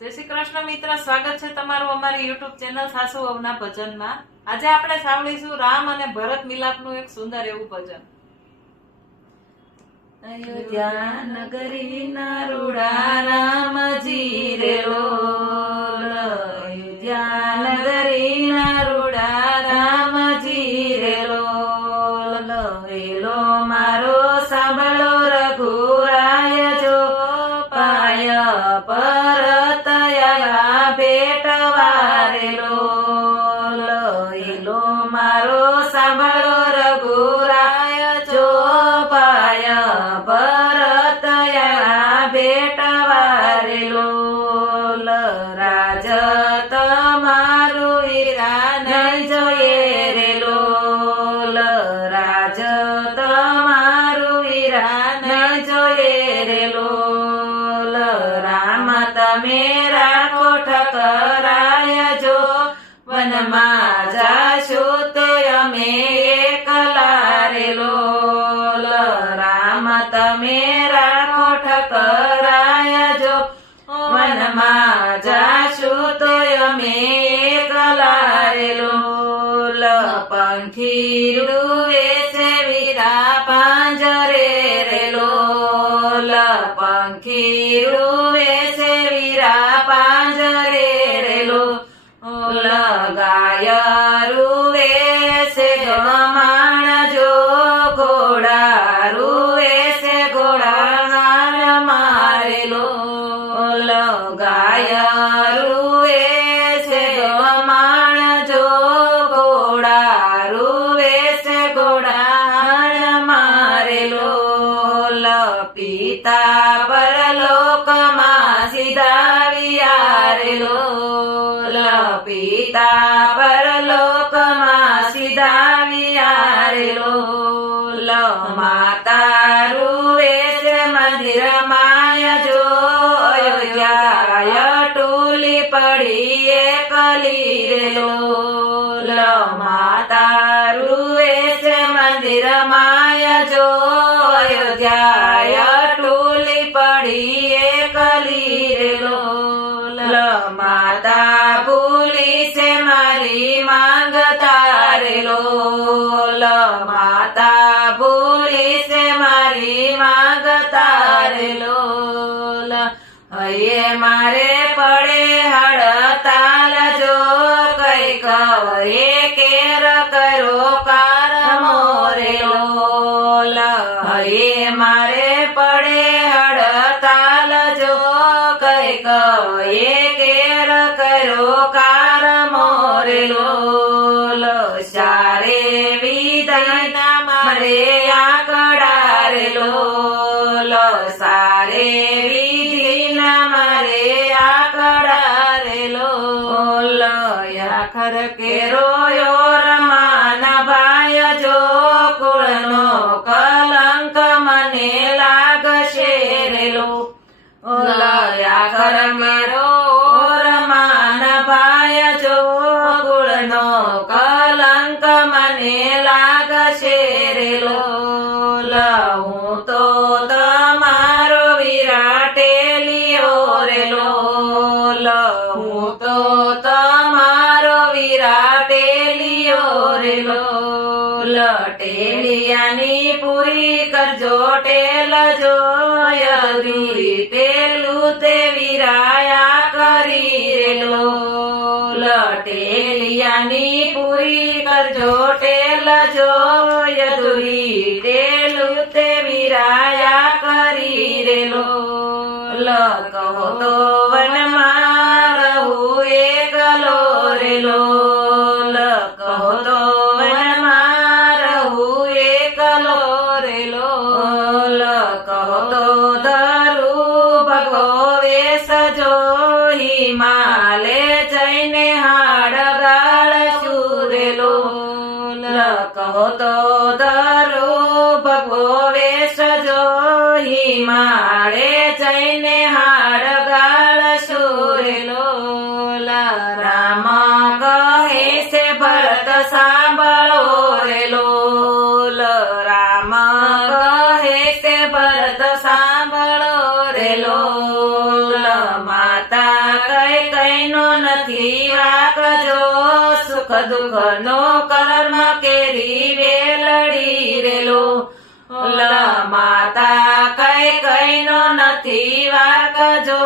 જય શ્રી કૃષ્ણ મિત્ર, સ્વાગત છે તમારું અમારી યુટ્યુબ ચેનલ સાસુ વહુના ભજનમાં. આજે આપણે સાંભળીશું રામ અને ભરત મિલાપનું એક સુંદર એવું ભજન. અયોધ્યા નગરી ના રૂડા રામજી રે લોલ, અયોધ્યા નગરી ના રૂડા રામજી રે લોલ, વેલો મારો સાંભળો રઘુરાય જો પાય પરત આવ્યા ભેટવા રે લોલ, વેલો મારો સાંભળો રઘુરાય જો પાય પરત આવ્યા ભેટવા રે લોલ, રાજ તમારું વીરા નહીં જોઈએ રે લોલ, રાજ તમારું વીરા નહીં જોઈએ રે લોલ, રામ તમે રાખો ઠકરાય જો વનમાં જાશું તો અમે એકલા રે લોલ, રામ તમે રાખો ઠકરાય જો વનમાં જાશું તો અમે એકલા રે લોલ, પંખી રૂવે છે વીરા પાંજરે રે લોલ, પંખી રૂવે છે વીરા પાંજરે રે લોલ, ગાય રૂવે છે ગમાણ જો ઘોડા રૂવે છે ઘોડા હાર મારે લોલ, ગાય રૂવે છે ગમાણ જો ઘોડા રૂવે છે ઘોડા હાર મારે લોલ, પિતા પરલોકમાં સીધાવ્યા રે લોલ, પિતા પરલોકમાં સીધાવ્યા રે લોલ, માતા રૂવે છે મંદિર માય જો અયોધ્યા ટૂલી પડી એકલી રે લોલ, માતા રૂવે છે મંદિર માય જો અયોધ્યા ટૂલી પડી એકલી રે લોલ, માતા ભૂલી છે મારી માંગતા રે લોલ, માતા ભૂલી છે મારી માંગતા રે લોલ, હૈયે મારે પડે હડતાલ જો કઈક એ કેર કરો કારમો રે લોલ, હૈયે મારે પડે હડતાલ જો કઈક એ કેર કરો કારમો રે લોલ, સારે વિદાયના મારે આકડા રે લોલ, સારે વિધિના મારે આકડા રે લોલ, આખર કેરો રમાના ભાઈ જો કુળનો કલંક મને લાગશે રે લોલ, આખર મેરો રમાના ભાઈ જો કુળનો કલંક મને લાગશે રે લોલ, હું તો તમારો વિરાટેલિયો રે લોલ, હું તો તમારો વિરાટેલિયો રે લોલ, ટેલિયાની પૂરી કરજો ટેલ જો અધૂરી ટેલું તે વિરાયા કરી રે લોલ, ટેલિયાની પૂરી કરજો ટેલ જો અધૂરી ટેલું તે વિરાયા કરી રે લોલ, કહો તો વનમાં રહું એકલો રે લોલ, કહો તો વનમાં રહું એકલો રે લોલ, કહો તો ધરું ભગવો વેશ જો હિમાલે જઈને હાડ ગાળ સુરે લોલ, કહો તો ધરું ભગવો વેશ જો હિમાલે જઈને હાડ ગાળ સુરે લોલ, રામ કહે છે ભરત સાંભળો રે લોલ, રામ કહે છે ભરત સાંભળો રે લોલ, માતા નથી વાકજો સુખ દુઃખ નો કર્મ કેરી વેલડી રેલો માતા કઈ નો નથી વાકજો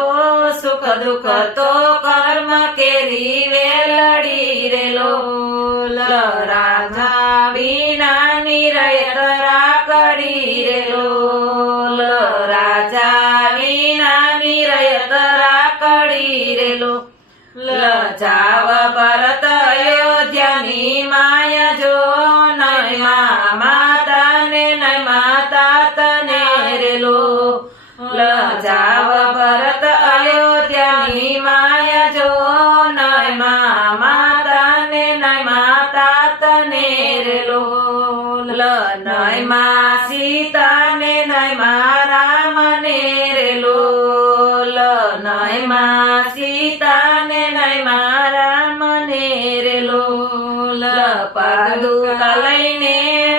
સુખ દુઃખ તો કર્મ કેરી વેલડી રેલો રાજા વિના નિરયત રાખડી રેલો રાજા વિના નિરયત રાખડી રેલો જાવ ભરત અયોધ્યાની માયા જો નય માતા ને નય માતા તને રેલો જાવ ભરત અયોધ્યાની માયા જો નય માતા ને નય માતા તને રેલો નય સીતા ને નય રામ ને રેલો નય સીતા ને નય રામ ને રેલો પાદુકા લઈને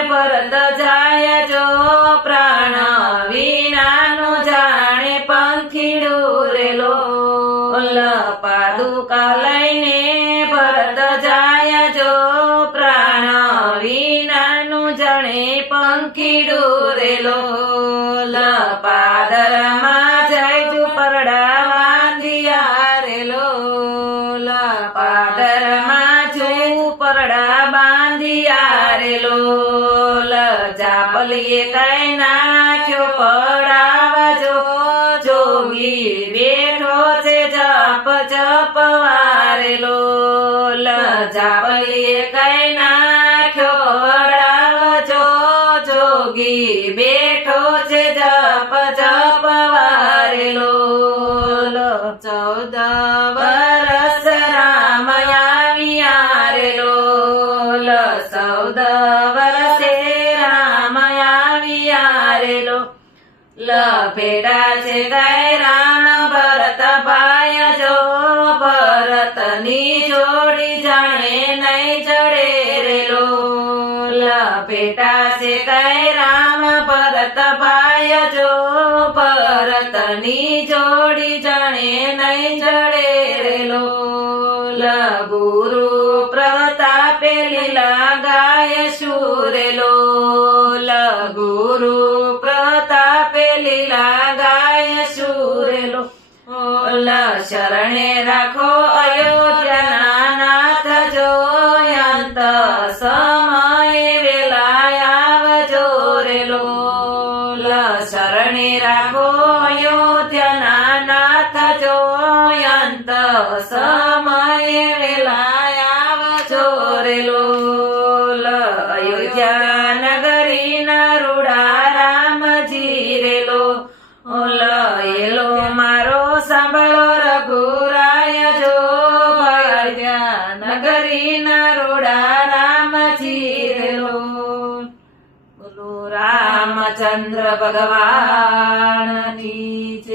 ભરત જાય જો પ્રાણ વિનાનો જાણે પંખીડું રેલો પાદુકા લઈને ભરત જાય જો પ્રાણ વિનાનું જાણે પંખીડું રેલો પાદરમાં જયજુ પરડા બાંધિયા રેલો પાદરમાં જુ પરડા બાંધિયા રેલો જાપલીએ કઈ નાખ્યો પડાવજો જોગી બેઠો છે જપ જપ વારેલો જાપલીએ કઈ નાખ્યો પડાવજો જોગી બેઠો છે જપ જપ વારેલો 14 વરસ રામ આવ્યા રેલો 14 વરસે રામ આવ્યા રેલો ભેડા છે ગાય રામ ભરત ભાઈ જો ભરતની જોડી જાણે નહીં જડે રેલો ભેટા છે ગાય રામ ભરત ભાઈ જો ભરતની જોડી જાણે નહીં જડે રેલો ગુરુ પ્રતાપે લીલા ગાય શુરેલો ગુરુ પ્રતાપે લીલા ગાય શુરેલો શરણે રાખો અયોધ્યાના નાથ જો અંત સમયે વેલા આવજો રેલો શરણે રાખો અયોધ્યાના નાથ જો અંત સમયે વેલા આવજો રેલો અયોધ્યા નગરીના રૂડા રામજી રેલો એલો મારો સાંભળો રઘુરાય જો નગરીના રૂડા રામજી રેલો બોલો રામચંદ્ર ભગવાનની જય.